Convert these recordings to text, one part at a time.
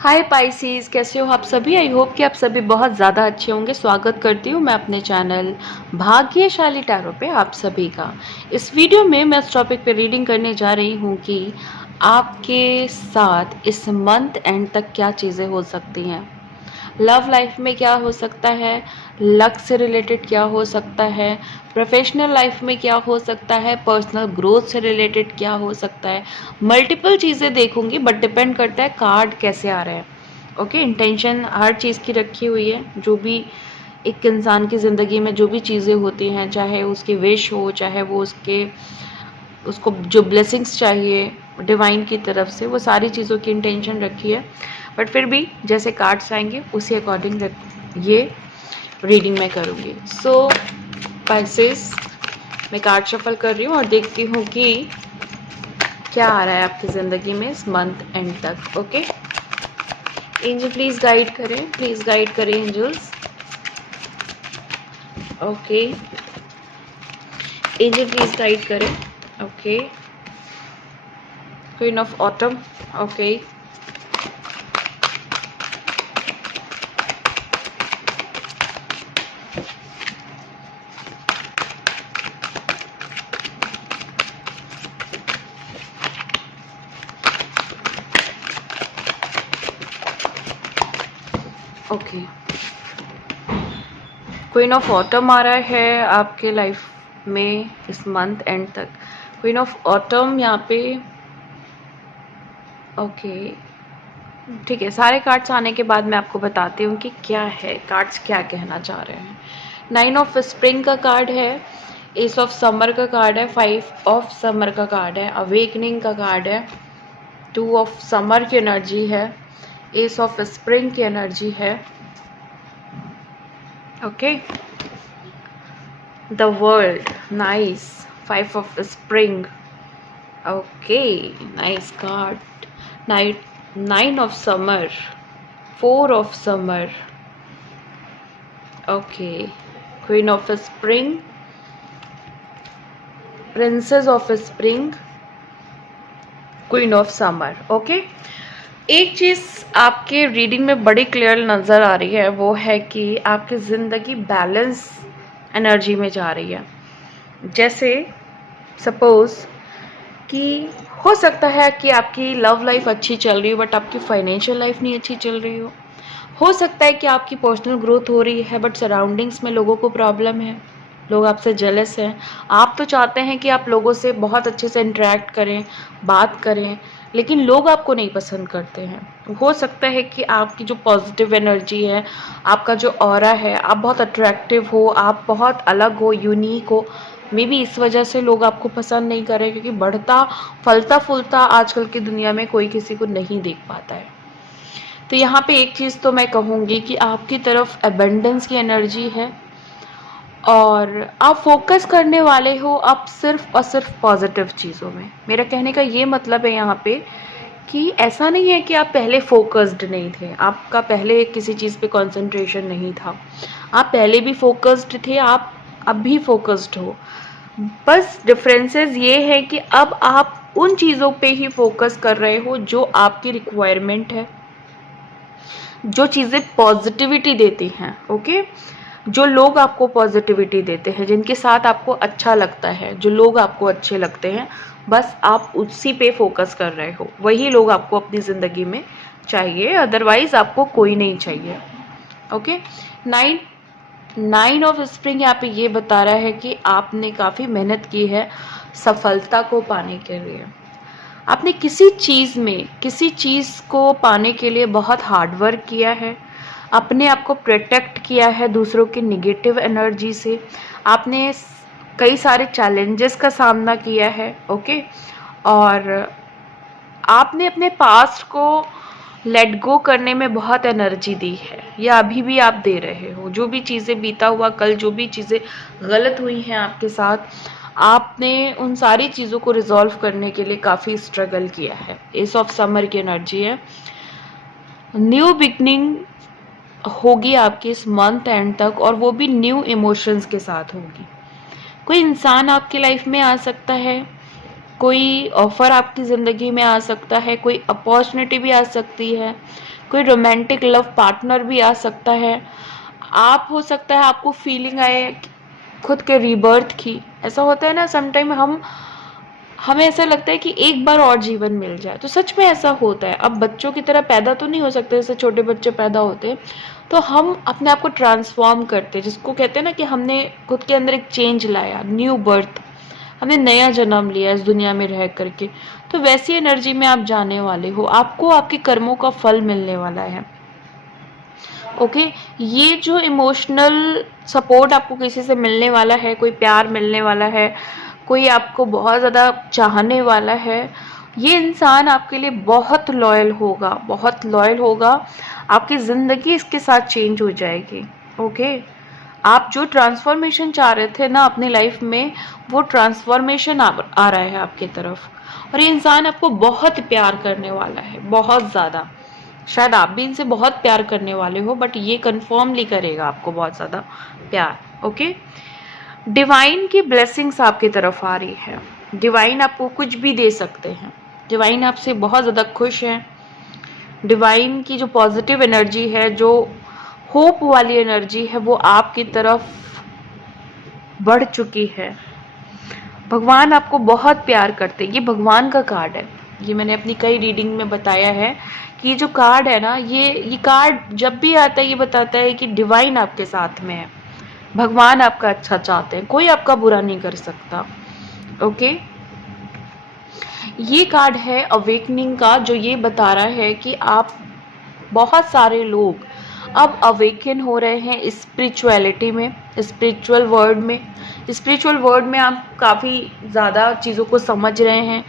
हाय Pisces, कैसे हो आप सभी। आई होप कि आप सभी बहुत ज़्यादा अच्छे होंगे। स्वागत करती हूँ मैं अपने चैनल भाग्यशाली टैरो पे आप सभी का। इस वीडियो में मैं इस टॉपिक पे रीडिंग करने जा रही हूँ कि आपके साथ इस मंथ एंड तक क्या चीज़ें हो सकती हैं। लव लाइफ में क्या हो सकता है, लक से रिलेटेड क्या हो सकता है, प्रोफेशनल लाइफ में क्या हो सकता है, पर्सनल ग्रोथ से रिलेटेड क्या हो सकता है। मल्टीपल चीज़ें देखूंगी बट डिपेंड करता है कार्ड कैसे आ रहे हैं। ओके, इंटेंशन हर चीज़ की रखी हुई है। जो भी एक इंसान की ज़िंदगी में जो भी चीज़ें होती हैं, चाहे उसकी विश हो, चाहे वो उसको जो ब्लेसिंग्स चाहिए डिवाइन की तरफ से, वो सारी चीज़ों की इंटेंशन रखी है। बट फिर भी जैसे कार्ड्स आएंगे उसी अकॉर्डिंग ये रीडिंग मैं करूँगी। सो पाइसेस, मैं कार्ड शफल कर रही हूँ और देखती हूँ कि क्या आ रहा है आपकी ज़िंदगी में इस मंथ एंड तक। ओके, एंजल प्लीज़ गाइड करें, प्लीज़ गाइड करें angels. Okay, angel please guide करें। Okay, queen of autumn. Okay, okay, queen of autumn आ रहा है आपके लाइफ में इस मंथ एंड तक। क्वीन ऑफ ऑटम यहाँ पे। ओके, ठीक है, सारे कार्ड्स आने के बाद मैं आपको बताती हूँ कि क्या है, कार्ड्स क्या कहना चाह रहे हैं। 9 ऑफ स्प्रिंग का कार्ड है, एस ऑफ समर का कार्ड है, 5 ऑफ समर का कार्ड है, अवेकनिंग का कार्ड है, 2 ऑफ समर की एनर्जी है, एस ऑफ स्प्रिंग की एनर्जी है। Okay, the world, nice, 5 of spring. Okay, nice card. 9 of summer, 4 of summer. Okay, queen of spring, princess of spring, queen of summer. Okay, एक चीज़ आपके reading में बड़ी clear नज़र आ रही है, वो है कि आपकी ज़िंदगी बैलेंस एनर्जी में जा रही है। जैसे सपोज़ कि हो सकता है कि आपकी लव लाइफ अच्छी चल रही हो बट आपकी फाइनेंशियल लाइफ नहीं अच्छी चल रही हो सकता है कि आपकी पर्सनल ग्रोथ हो रही है बट सराउंडिंग्स में लोगों को प्रॉब्लम है, लोग आपसे जेलस हैं। आप तो चाहते हैं कि आप लोगों से बहुत अच्छे से इंटरेक्ट करें, बात करें, लेकिन लोग आपको नहीं पसंद करते हैं। हो सकता है कि आपकी जो पॉजिटिव एनर्जी है, आपका जो ऑरा है, आप बहुत अट्रैक्टिव हो, आप बहुत अलग हो, यूनिक हो। मे बी इस वजह से लोग आपको पसंद नहीं कर रहे, क्योंकि बढ़ता फलता फूलता आजकल की दुनिया में कोई किसी को नहीं देख पाता है। तो यहाँ पे एक चीज़ तो मैं कहूँगी कि आपकी तरफ एबंडेंस की एनर्जी है और आप फोकस करने वाले हो अब सिर्फ और सिर्फ पॉजिटिव चीज़ों में। मेरा कहने का ये मतलब है यहाँ पे कि ऐसा नहीं है कि आप पहले फोकस्ड नहीं थे, आपका पहले किसी चीज़ पे कंसंट्रेशन नहीं था, आप पहले भी फोकस्ड थे, आप अब भी फोकस्ड हो। बस डिफरेंसेस ये है कि अब आप उन चीज़ों पे ही फोकस कर रहे हो जो आपकी रिक्वायरमेंट है, जो चीज़ें पॉजिटिविटी देती हैं। ओके, जो लोग आपको पॉजिटिविटी देते हैं, जिनके साथ आपको अच्छा लगता है, जो लोग आपको अच्छे लगते हैं, बस आप उसी पे फोकस कर रहे हो। वही लोग आपको अपनी ज़िंदगी में चाहिए, अदरवाइज आपको कोई नहीं चाहिए। ओके, 9 ऑफ स्प्रिंग यहाँ पे ये बता रहा है कि आपने काफ़ी मेहनत की है सफलता को पाने के लिए। आपने किसी चीज़ को पाने के लिए बहुत हार्ड वर्क किया है, अपने आप को प्रोटेक्ट किया है दूसरों की निगेटिव एनर्जी से। आपने कई सारे चैलेंजेस का सामना किया है। ओके, और आपने अपने पास्ट को लेट गो करने में बहुत एनर्जी दी है, या अभी भी आप दे रहे हो। जो भी चीज़ें बीता हुआ कल, जो भी चीज़ें गलत हुई हैं आपके साथ, आपने उन सारी चीज़ों को रिजॉल्व करने के लिए काफ़ी स्ट्रगल किया है। एस ऑफ समर की एनर्जी है, न्यू बिगनिंग होगी आपकी इस मंथ एंड तक, और वो भी न्यू इमोशंस के साथ होगी। कोई इंसान आपकी लाइफ में आ सकता है, कोई ऑफर आपकी ज़िंदगी में आ सकता है, कोई अपॉर्चुनिटी भी आ सकती है, कोई रोमांटिक लव पार्टनर भी आ सकता है। आप हो सकता है आपको फीलिंग आए खुद के रीबर्थ की। ऐसा होता है ना समटाइम हमें ऐसा लगता है कि एक बार और जीवन मिल जाए, तो सच में ऐसा होता है। अब बच्चों की तरह पैदा तो नहीं हो सकते जैसे छोटे बच्चे पैदा होते हैं, तो हम अपने आप को ट्रांसफॉर्म करते हैं, जिसको कहते हैं ना कि हमने खुद के अंदर एक चेंज लाया, न्यू बर्थ, हमने नया जन्म लिया इस दुनिया में रह करके। तो वैसी एनर्जी में आप जाने वाले हो, आपको आपके कर्मों का फल मिलने वाला है। ओके, ये जो इमोशनल सपोर्ट आपको किसी से मिलने वाला है, कोई प्यार मिलने वाला है, कोई आपको बहुत ज़्यादा चाहने वाला है, ये इंसान आपके लिए बहुत लॉयल होगा, बहुत लॉयल होगा। आपकी ज़िंदगी इसके साथ चेंज हो जाएगी। ओके, आप जो ट्रांसफॉर्मेशन चाह रहे थे ना अपनी लाइफ में, वो ट्रांसफॉर्मेशन आ रहा है आपकी तरफ। और ये इंसान आपको बहुत प्यार करने वाला है, बहुत ज़्यादा। शायद आप भी इनसे बहुत प्यार करने वाले हो, बट ये कन्फर्मली करेगा आपको बहुत ज़्यादा प्यार। ओके, डिवाइन की ब्लेसिंग्स आपकी तरफ आ रही है। डिवाइन आपको कुछ भी दे सकते हैं। डिवाइन आपसे बहुत ज़्यादा खुश है। डिवाइन की जो पॉजिटिव एनर्जी है, जो होप वाली एनर्जी है, वो आपकी तरफ बढ़ चुकी है। भगवान आपको बहुत प्यार करते हैं। ये भगवान का कार्ड है। ये मैंने अपनी कई रीडिंग में बताया है कि ये जो कार्ड है ना, ये कार्ड जब भी आता है ये बताता है कि डिवाइन आपके साथ में है, भगवान आपका अच्छा चाहते हैं, कोई आपका बुरा नहीं कर सकता। ओके, ये कार्ड है अवेकनिंग का, जो ये बता रहा है कि आप, बहुत सारे लोग अब अवेकन हो रहे हैं स्पिरिचुअलिटी में, स्पिरिचुअल वर्ल्ड में। स्पिरिचुअल वर्ल्ड में आप काफ़ी ज़्यादा चीज़ों को समझ रहे हैं,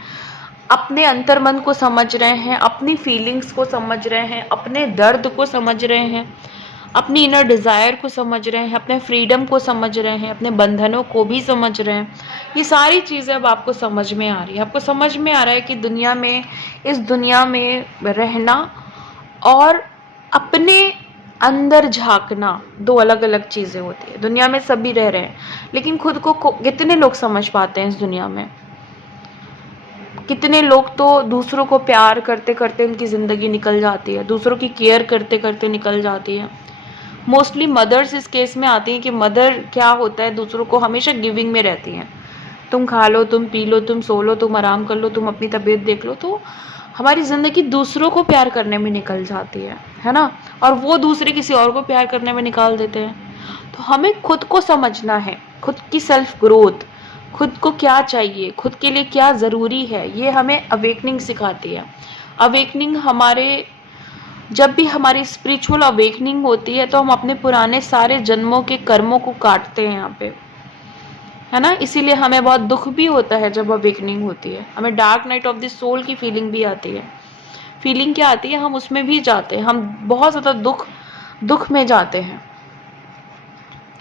अपने अंतर्मन को समझ रहे हैं, अपनी फीलिंग्स को समझ रहे हैं, अपने दर्द को समझ रहे हैं, अपनी इनर डिज़ायर को समझ रहे हैं, अपने फ्रीडम को समझ रहे हैं, अपने बंधनों को भी समझ रहे हैं। ये सारी चीज़ें अब आपको समझ में आ रही है। आपको समझ में आ रहा है कि दुनिया में, इस दुनिया में रहना और अपने अंदर झांकना दो अलग अलग चीज़ें होती है। दुनिया में सभी रह रहे हैं, लेकिन खुद को कितने लोग समझ पाते हैं इस दुनिया में? कितने लोग तो दूसरों को प्यार करते करते इनकी ज़िंदगी निकल जाती है, दूसरों की केयर करते करते निकल जाती है। मोस्टली मदर्स इस केस में आती हैं कि मदर क्या होता है, दूसरों को हमेशा गिविंग में रहती हैं। तुम खा लो, तुम पी लो, तुम सो लो, तुम आराम कर लो, तुम अपनी तबीयत देख लो। तो हमारी ज़िंदगी दूसरों को प्यार करने में निकल जाती है ना, और वो दूसरे किसी और को प्यार करने में निकाल देते हैं। तो हमें खुद को समझना है, खुद की सेल्फ ग्रोथ, खुद को क्या चाहिए, खुद के लिए क्या ज़रूरी है, ये हमें अवेकनिंग सिखाती है। अवेकनिंग हमारे, जब भी हमारी स्पिरिचुअल अवेकनिंग होती है तो हम अपने पुराने सारे जन्मों के कर्मों को काटते हैं यहाँ पे, है ना। इसीलिए हमें बहुत दुख भी होता है जब अवेकनिंग होती है, हमें dark night of the soul की फीलिंग भी आती है। फीलिंग क्या आती है, हम उसमें भी जाते हैं, हम बहुत ज़्यादा दुख में जाते हैं।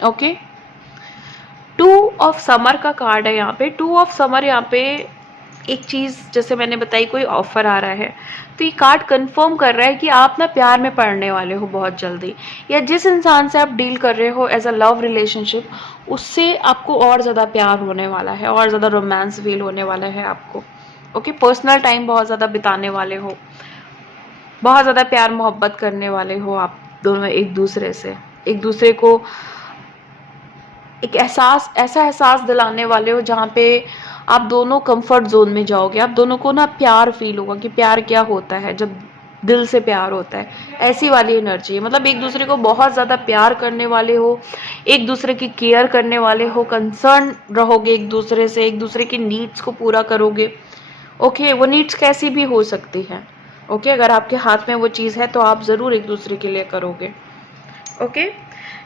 ओके, 2 ऑफ समर का कार्ड है यहाँ पे। 2 ऑफ समर, यहाँ पे एक चीज़ जैसे मैंने बताई, कोई ऑफर आ रहा है, तो ये कार्ड कंफर्म कर रहा है कि आप ना प्यार में पड़ने वाले हो बहुत जल्दी, या जिस इंसान से आप डील कर रहे हो एज अ लव रिलेशनशिप, उससे आपको और ज़्यादा प्यार होने वाला है, और ज़्यादा रोमांस फील होने वाला है आपको। ओके, पर्सनल टाइम बहुत ज़्यादा बिताने वाले हो, बहुत ज़्यादा प्यार मोहब्बत करने वाले हो आप दोनों एक दूसरे से, एक दूसरे को एक ऐसा एहसास दिलाने वाले हो जहाँ पे आप दोनों कंफर्ट जोन में जाओगे। आप दोनों को ना प्यार फील होगा कि प्यार क्या होता है, जब दिल से प्यार होता है, ऐसी वाली एनर्जी है। मतलब एक दूसरे को बहुत ज़्यादा प्यार करने वाले हो, एक दूसरे की केयर करने वाले हो, कंसर्न रहोगे एक दूसरे से, एक दूसरे की नीड्स को पूरा करोगे। ओके, वो नीड्स कैसी भी हो सकती है। ओके, अगर आपके हाथ में वो चीज़ है तो आप ज़रूर एक दूसरे के लिए करोगे। ओके,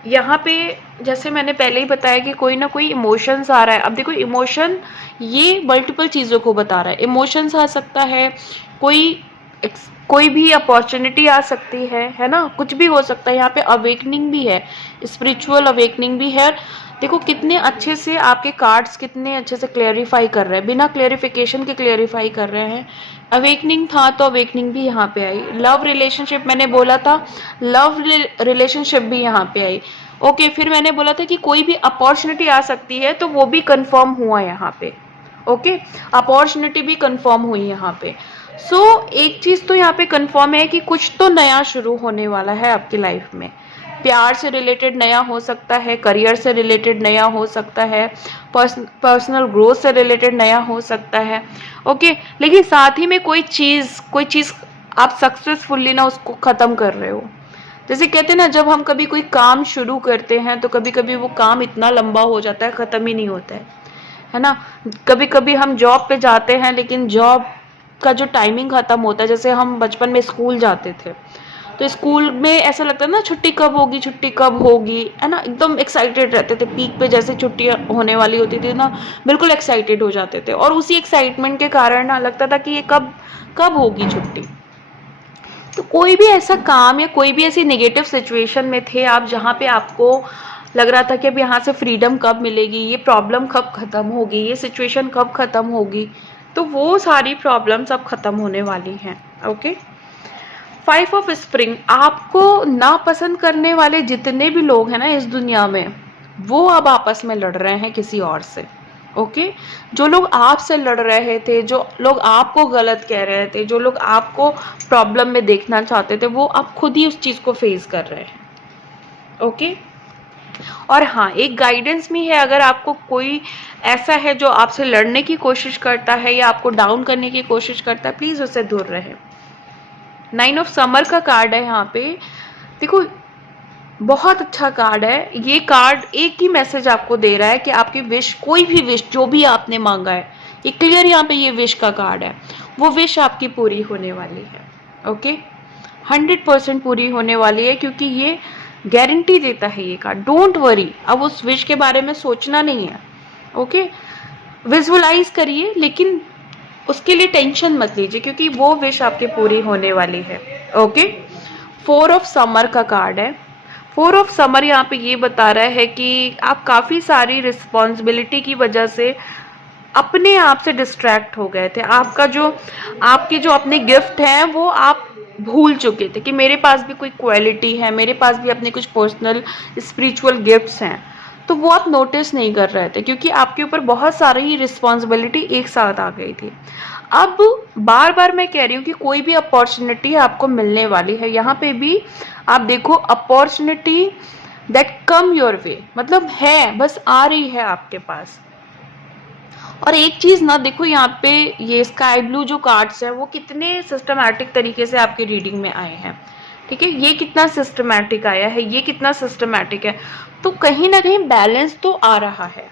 यहाँ पे जैसे मैंने पहले ही बताया कि कोई ना कोई इमोशंस आ रहा है। अब देखो, इमोशन ये मल्टीपल चीज़ों को बता रहा है। इमोशंस आ सकता है, कोई भी अपॉर्चुनिटी आ सकती है ना, कुछ भी हो सकता है। यहाँ पे अवेकनिंग भी है, स्पिरिचुअल अवेकनिंग भी है। देखो कितने अच्छे से आपके कार्ड्स कितने अच्छे से क्लेरिफाई कर रहे हैं, बिना क्लेरिफिकेशन के क्लेरिफाई कर रहे हैं। अवेकनिंग था तो अवेकनिंग भी यहाँ पे आई। लव रिलेशनशिप मैंने बोला था, लव रिलेशनशिप भी यहाँ पे आई। ओके, फिर मैंने बोला था कि कोई भी अपॉर्चुनिटी आ सकती है, तो वो भी कंफर्म हुआ यहाँ पे। ओके, अपॉर्चुनिटी भी कंफर्म हुई यहाँ पे। एक चीज तो यहाँ पे कंफर्म है कि कुछ तो नया शुरू होने वाला है आपकी लाइफ में। प्यार से रिलेटेड नया हो सकता है, करियर से रिलेटेड नया हो सकता है, पर्सनल ग्रोथ से रिलेटेड नया हो सकता है। ओके, लेकिन साथ ही में कोई चीज आप सक्सेसफुली ना उसको खत्म कर रहे हो। जैसे कहते हैं ना, जब हम कभी कोई काम शुरू करते हैं तो कभी कभी वो काम इतना लंबा हो जाता है, खत्म ही नहीं होता है ना। कभी कभी हम जॉब पे जाते हैं लेकिन जॉब का जो टाइमिंग खत्म होता है, जैसे हम बचपन में स्कूल जाते थे तो स्कूल में ऐसा लगता है ना, छुट्टी कब होगी, छुट्टी कब होगी, है ना। एकदम एक्साइटेड रहते थे, पीक पे जैसे छुट्टियां होने वाली होती थी ना, बिल्कुल एक्साइटेड हो जाते थे। और उसी एक्साइटमेंट के कारण ना लगता था कि ये कब कब होगी छुट्टी। तो कोई भी ऐसा काम या कोई भी ऐसी नेगेटिव सिचुएशन में थे आप जहाँ पे आपको लग रहा था कि अब यहाँ से फ्रीडम कब मिलेगी, ये प्रॉब्लम कब खत्म होगी, ये सिचुएशन कब खत्म होगी, तो वो सारी प्रॉब्लम्स अब खत्म होने वाली हैं। ओके, 5 ऑफ स्प्रिंग, आपको नापसंद करने वाले जितने भी लोग हैं ना इस दुनिया में, वो अब आपस में लड़ रहे हैं किसी और से। ओके, जो लोग आपसे लड़ रहे थे, जो लोग आपको गलत कह रहे थे, जो लोग आपको प्रॉब्लम में देखना चाहते थे, वो अब खुद ही उस चीज को फेस कर रहे हैं। ओके, और हाँ, एक गाइडेंस भी है, अगर आपको कोई ऐसा है जो आपसे लड़ने की कोशिश करता है या आपको डाउन करने की कोशिश करता है, प्लीज उससे दूर रहे। 9 ऑफ समर का कार्ड है यहाँ पे। देखो, बहुत अच्छा कार्ड है ये कार्ड। एक ही मैसेज आपको दे रहा है कि आपकी विश, कोई भी विश जो भी आपने मांगा है, ये क्लियर यहाँ पे ये विश का कार्ड है, वो विश आपकी पूरी होने वाली है। ओके, 100% पूरी होने वाली है, क्योंकि ये गारंटी देता है ये कार्ड। डोंट वरी, अब उस विश के बारे में सोचना नहीं है। ओके, विजुअलाइज करिए, लेकिन उसके लिए टेंशन मत लीजिए, क्योंकि वो विश आपकी पूरी होने वाली है। ओके, 4 ऑफ समर का कार्ड है। 4 ऑफ समर यहाँ पे ये बता रहा है कि आप काफ़ी सारी रिस्पॉन्सिबिलिटी की वजह से अपने आप से डिस्ट्रैक्ट हो गए थे। आपके जो अपने गिफ्ट हैं वो आप भूल चुके थे कि मेरे पास भी कोई क्वालिटी है, मेरे पास भी अपने कुछ पर्सनल स्पिरिचुअल गिफ्ट्स हैं। तो वो आप नोटिस नहीं कर रहे थे, क्योंकि आपके ऊपर बहुत सारी रिस्पॉन्सिबिलिटी एक साथ आ गई थी। अब बार बार मैं कह रही हूँ कि कोई भी अपॉर्चुनिटी आपको मिलने वाली है। यहाँ पे भी आप देखो, opportunity that come your way, मतलब है, बस आ रही है आपके पास। और एक चीज ना देखो, यहाँ पे ये स्काई ब्लू जो कार्ड्स है वो कितने सिस्टमैटिक तरीके से आपकी रीडिंग में आए हैं। ठीक है, ये कितना सिस्टमैटिक आया है, ये कितना सिस्टमैटिक है। तो कहीं ना कहीं बैलेंस तो आ रहा है,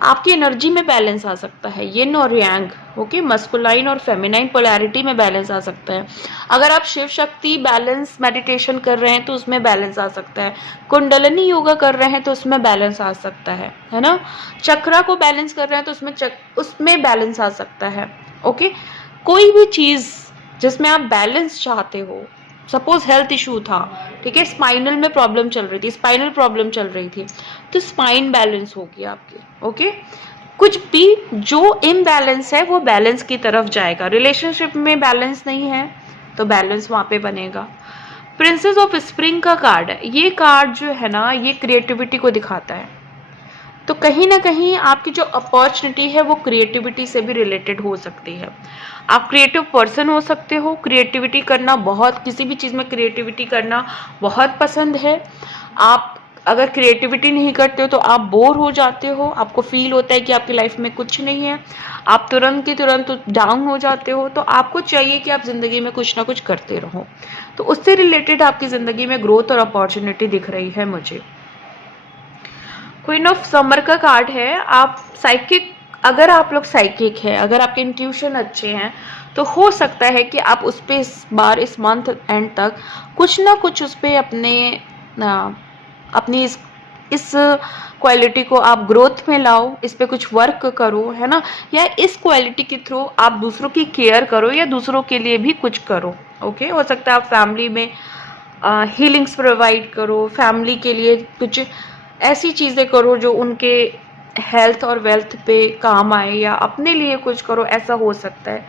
आपकी एनर्जी में बैलेंस आ सकता है, यिन और यांग। ओके, मस्कुलाइन और फेमिनाइन पोलैरिटी में बैलेंस आ सकता है। अगर आप शिव शक्ति बैलेंस मेडिटेशन कर रहे हैं तो उसमें बैलेंस आ सकता है। कुंडलिनी योगा कर रहे हैं तो उसमें बैलेंस आ सकता है ना। चक्रा को बैलेंस कर रहे हैं तो उसमें बैलेंस आ सकता है। ओके, कोई भी चीज जिसमें आप बैलेंस चाहते हो, सपोज हेल्थ इशू था, ठीक है, स्पाइनल में प्रॉब्लम चल रही थी, स्पाइनल प्रॉब्लम चल रही थी, तो स्पाइन बैलेंस होगी आपकी। ओके, कुछ भी जो इम्बैलेंस है वो बैलेंस की तरफ जाएगा। रिलेशनशिप में बैलेंस नहीं है तो बैलेंस वहां पे बनेगा। प्रिंसेस ऑफ स्प्रिंग का कार्ड है। ये कार्ड जो है ना, ये क्रिएटिविटी को दिखाता है। तो कहीं ना कहीं आपकी जो अपॉर्चुनिटी है वो क्रिएटिविटी से भी रिलेटेड हो सकती है। आप क्रिएटिव पर्सन हो सकते हो, क्रिएटिविटी करना बहुत, किसी भी चीज़ में क्रिएटिविटी करना बहुत पसंद है। आप अगर क्रिएटिविटी नहीं करते हो तो आप बोर हो जाते हो, आपको फील होता है कि आपकी लाइफ में कुछ नहीं है, आप तुरंत की तुरंत डाउन हो जाते हो। तो आपको चाहिए कि आप ज़िंदगी में कुछ ना कुछ करते रहो। तो उससे रिलेटेड आपकी ज़िंदगी में ग्रोथ और अपॉर्चुनिटी दिख रही है मुझे। क्वीन ऑफ समर का कार्ड है। आप साइकिक, अगर आप लोग साइकिक है, अगर आपके इंट्यूशन अच्छे हैं, तो हो सकता है कि आप उस पर इस बार, इस मंथ एंड तक कुछ ना कुछ उस पर अपनी इस क्वालिटी को आप ग्रोथ में लाओ, इस पे कुछ वर्क करो, है ना। या इस क्वालिटी के थ्रू आप दूसरों की केयर करो या दूसरों के लिए भी कुछ करो। ओके, हो सकता है आप फैमिली में हीलिंग्स प्रोवाइड करो, फैमिली के लिए कुछ ऐसी चीज़ें करो जो उनके हेल्थ और वेल्थ पे काम आए, या अपने लिए कुछ करो, ऐसा हो सकता है।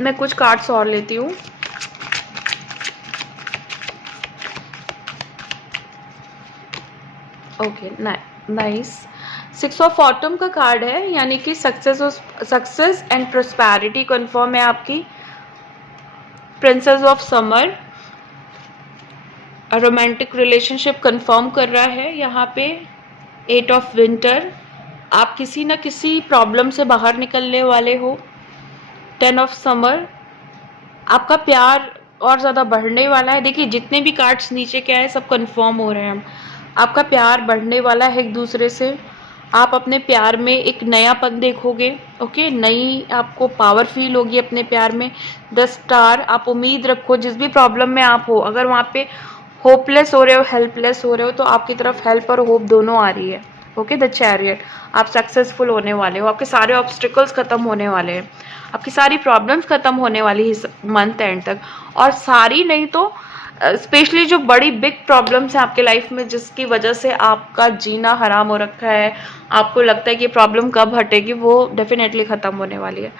मैं कुछ कार्ड्स और लेती हूँ। Okay, nice. 6 ऑफ ऑटम का कार्ड है, यानी कि सक्सेस एंड प्रोस्पैरिटी कन्फर्म है आपकी। Princess of summer, romantic relationship confirm कर रहा है यहाँ पे। 8 ऑफ विंटर, आप किसी ना किसी प्रॉब्लम से बाहर निकलने वाले हो। 10 ऑफ समर, आपका प्यार और ज़्यादा बढ़ने वाला है। देखिए जितने भी कार्ड्स नीचे के आए सब कंफर्म हो रहे हैं। आपका प्यार बढ़ने वाला है एक दूसरे से। आप अपने प्यार में एक नयापन देखोगे। ओके, नई आपको पावर फील होगी अपने प्यार में। 10 स्टार, आप उम्मीद रखो जिस भी प्रॉब्लम में आप हो, अगर वहाँ पे होपलेस हो रहे हो, हेल्पलेस हो रहे हो, तो आपकी तरफ हेल्प और होप दोनों आ रही है। ओके, द चैरियट, आप सक्सेसफुल होने वाले हो। आपके सारे ऑब्स्टिकल्स खत्म होने वाले हैं। आपकी सारी प्रॉब्लम्स खत्म होने वाली है मंथ एंड तक। और सारी नहीं तो स्पेशली जो बड़ी बिग प्रॉब्लम्स हैं आपके लाइफ में, जिसकी वजह से आपका जीना हराम हो रखा है, आपको लगता है कि ये प्रॉब्लम कब हटेगी, वो डेफिनेटली ख़त्म होने वाली है।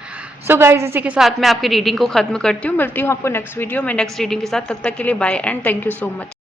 सो गाइज, इसी के साथ मैं आपकी रीडिंग को ख़त्म करती हूँ। मिलती हूँ आपको नेक्स्ट वीडियो में नेक्स्ट रीडिंग के साथ। तब तक के लिए bye and thank you so much.